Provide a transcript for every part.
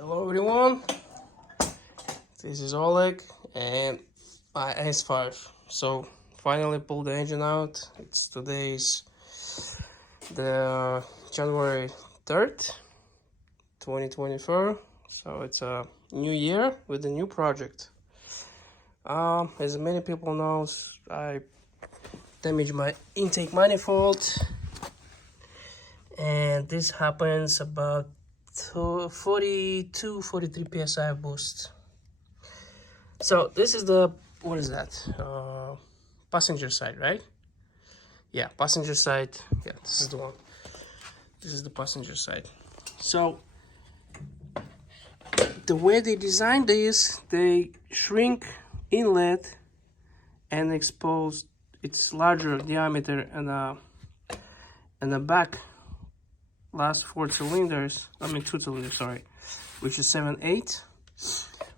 Hello everyone, this is Oleg and my S5. So finally pulled the engine out. Today's the January 3rd, 2024. So it's a new year with a new project. As many people know, I damaged my intake manifold, and this happens about 43 psi boost. So this is the, what is that, passenger side, right? Yeah, passenger side. Yeah, this is the one. This is the passenger side. So the way they designed this, they shrink inlet and expose its larger diameter and the back last two cylinders, sorry, which is 7/8.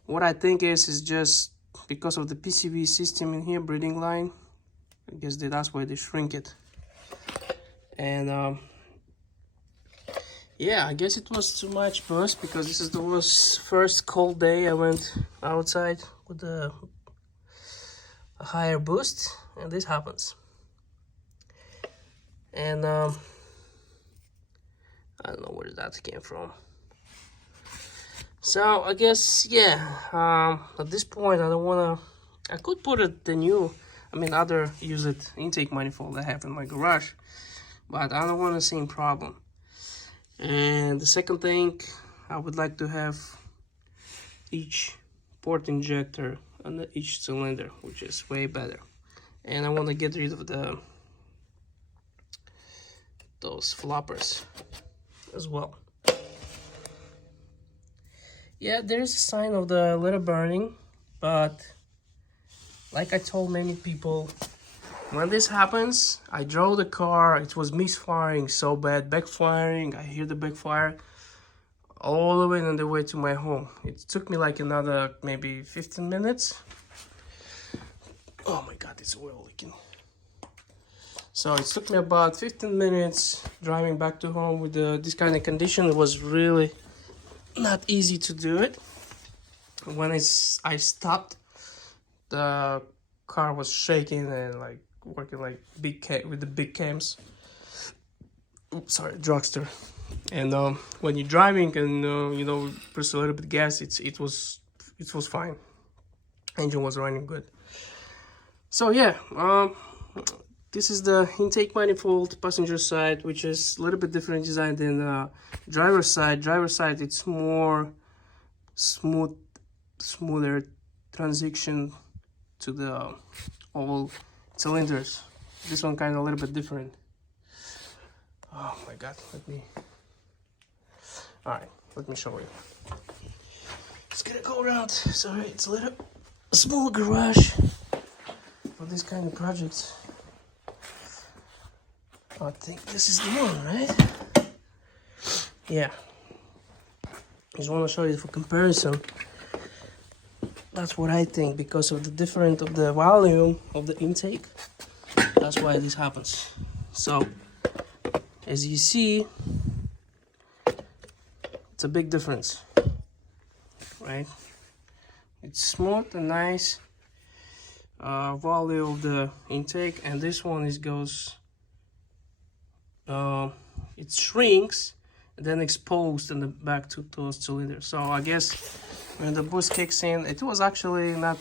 What I think is just because of the PCV system in here, breeding line. I guess that's why they shrink it. And yeah, I guess it was too much boost because this is the first cold day I went outside with a higher boost, and this happens. And I don't know where that came from. So I guess, yeah, at this point I don't wanna, I could put the new, other used intake manifold I have in my garage, but I don't want the same problem. And the second thing, I would like to have each port injector on each cylinder, which is way better. And I want to get rid of those floppers as well. Yeah, there's a sign of the little burning, but like I told many people, when this happens, I drove the car, it was misfiring so bad, backfiring, I hear the backfire all the way on the way to my home. It took me like another maybe 15 minutes. Oh my god, it's oil leaking. So it took me about 15 minutes driving back to home with this kind of condition. It was really not easy to do it. When I stopped, the car was shaking and like working like with the big cams. Oops, sorry, dragster. And when you're driving and press a little bit gas, it was fine. Engine was running good. So yeah, this is the intake manifold passenger side, which is a little bit different design than driver's side. Driver's side, it's more smoother transition to the all cylinders. This one kind of a little bit different. Oh my god, alright, let me show you. It's gonna go around. Sorry, it's a small garage for this kind of projects. I think this is the one, right? Yeah. Just want to show you for comparison. That's what I think, because of the difference of the volume of the intake. That's why this happens. So, as you see, it's a big difference, right? It's smooth and nice volume of the intake, and this one it shrinks and then exposed in the back to those cylinders. So I guess when the boost kicks in, it was actually not.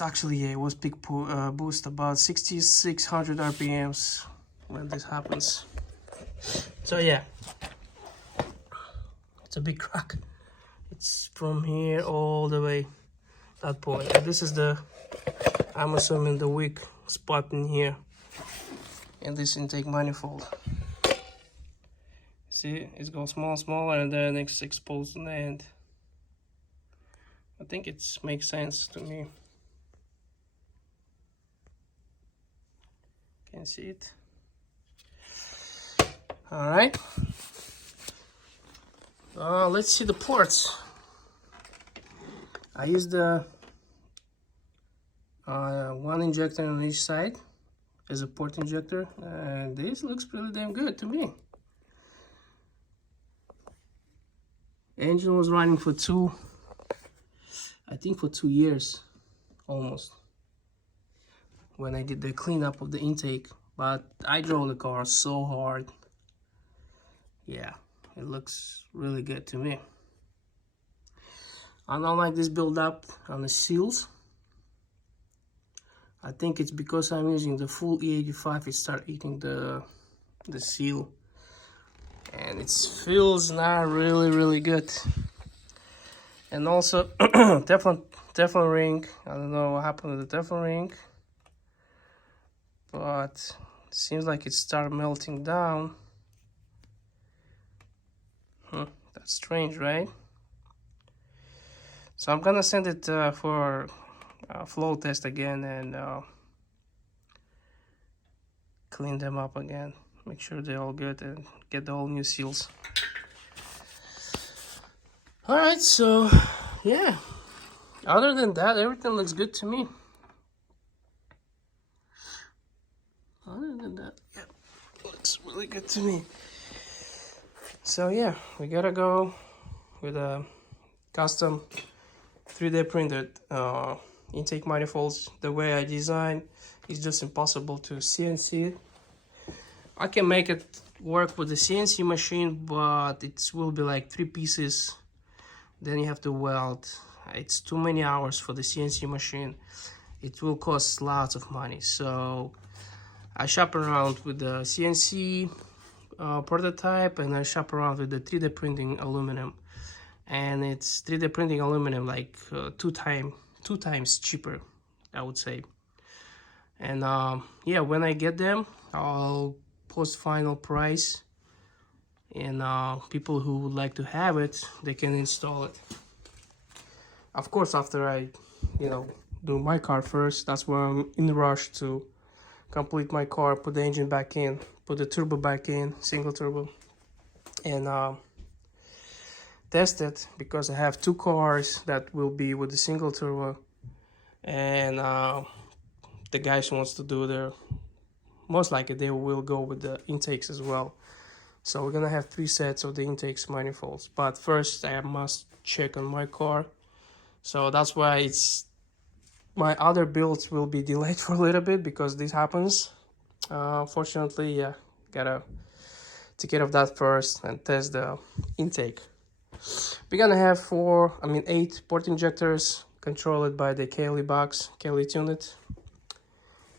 It was big boost, about 6,600 RPMs when this happens. So yeah, it's a big crack. It's from here all the way that point, and this is I'm assuming the weak spot in here in this intake manifold. See, it goes smaller, and then it's exposed in the end. I think it makes sense to me. Can see it. All right. Let's see the ports. I used the one injector on each side as a port injector, and this looks pretty damn good to me. Engine was running for I think for 2 years almost, when I did the cleanup of the intake. But I drove the car so hard. Yeah, it looks really good to me. I don't like this build up on the seals. I think it's because I'm using the full E85, it start eating the seal, and it feels not really good. And also Teflon ring, I don't know what happened to the Teflon ring, but it seems like it started melting down. That's strange, right? So I'm gonna send it for flow test again, and clean them up again, make sure they're all good, and get the all new seals. All right, so yeah, other than that, everything looks good to me. Other than that, yeah, looks really good to me. So yeah, we gotta go with a custom 3D printed intake manifolds. The way I design is just impossible to CNC it. I can make it work with the CNC machine, but it will be like 3 pieces. Then you have to weld. It's too many hours for the CNC machine. It will cost lots of money. So I shop around with the CNC prototype, and I shop around with the 3D printing aluminum. And it's 3D printing aluminum like two times cheaper, I would say. And yeah, when I get them, I'll post final price, and people who would like to have it, they can install it. Of course, after I do my car first. That's why I'm in a rush to complete my car, put the engine back in, put the turbo back in, single turbo, and test it, because I have 2 cars that will be with the single turbo, and the guys wants to do their, most likely they will go with the intakes as well. So we're gonna have 3 sets of the intakes manifolds, but first I must check on my car. So that's why my other builds will be delayed for a little bit, because this happens. Fortunately, yeah, gotta take care of that first and test the intake. We're gonna have 8 port injectors controlled by the KLE box, KLE tuned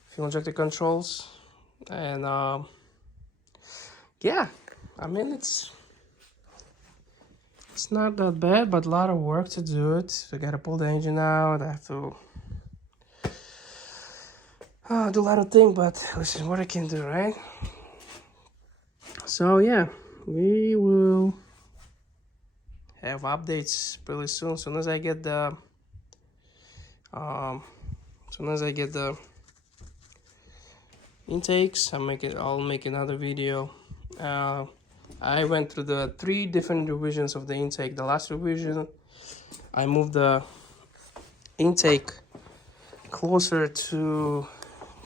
fuel injector controls, and yeah, I mean it's not that bad, but a lot of work to do it. I gotta pull the engine out. I have to do a lot of things, but listen, what I can do, right? So yeah, we will have updates pretty soon. Soon as I get the intakes, I'll make another video. I went through the 3 different revisions of the intake. The last revision, I moved the intake closer to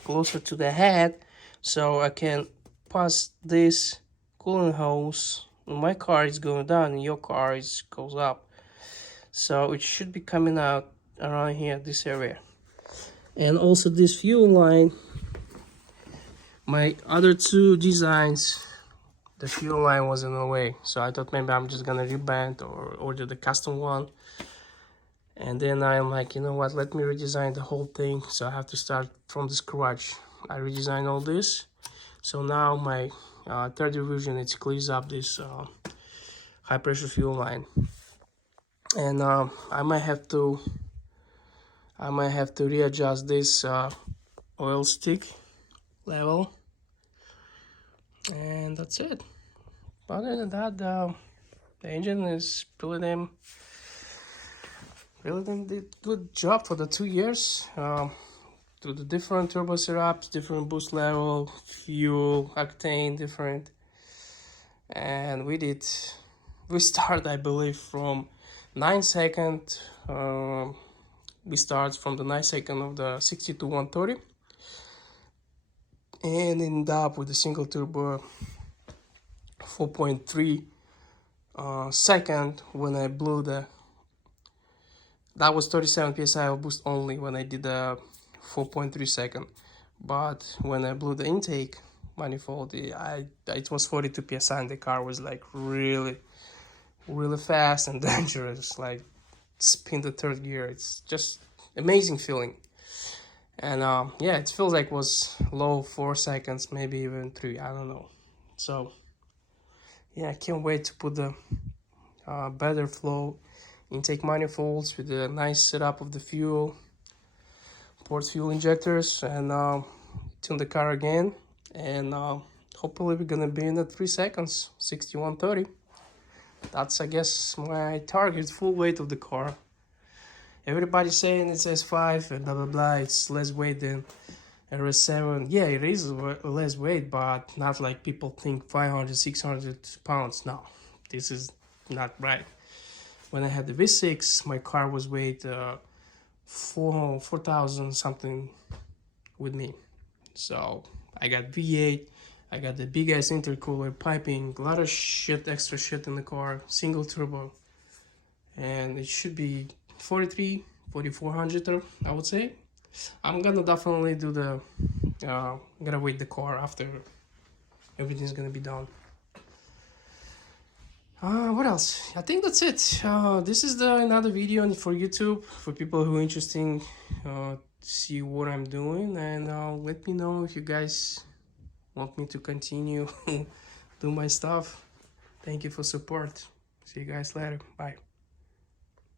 the head, so I can pass this coolant hose. My car is going down, and your car goes up. So it should be coming out around here, this area. And also this fuel line, my other 2 designs, the fuel line was in the way. So I thought maybe I'm just gonna reband or order the custom one. And then I'm like, you know what, let me redesign the whole thing. So I have to start from the scratch. I redesigned all this. So now my 3rd revision, it clears up this high pressure fuel line. And I might have to readjust this oil stick level, and that's it. But other than that, the engine is really did good job for the 2 years. To the different turbo setups, different boost level, fuel, octane, different. And we start, I believe, from 9 second. We start from the 9 second of the 60 to 130, and end up with a single turbo 4.3 second when I blew the, that was 37 psi of boost only when I did the 4.3 second, but when I blew the intake manifold, it was 42 psi and the car was like really fast and dangerous, like spin the third gear. It's just amazing feeling. And yeah, it feels like it was low 4 seconds, maybe even 3, I don't know. So yeah, I can't wait to put the better flow intake manifolds with a nice setup of the fuel, port fuel injectors, and tune the car again. And hopefully we're gonna be in at 3 seconds, 6130. That's, I guess, my target full weight of the car. Everybody's saying it's S5 and blah blah blah, it's less weight than RS7. Yeah, it is less weight, but not like people think 500, 600 pounds. No, this is not right. When I had the V6, my car was weighed 4,000 something with me. So I got V8, I got the big ass intercooler, piping, a lot of shit, extra shit in the car, single turbo, and it should be 4,400, I would say. I'm gonna definitely do the gonna weight the car after everything's gonna be done. What else? I think that's it. This is another video for YouTube for people who are interested to see what I'm doing, and let me know if you guys want me to continue do my stuff. Thank you for support. See you guys later. Bye.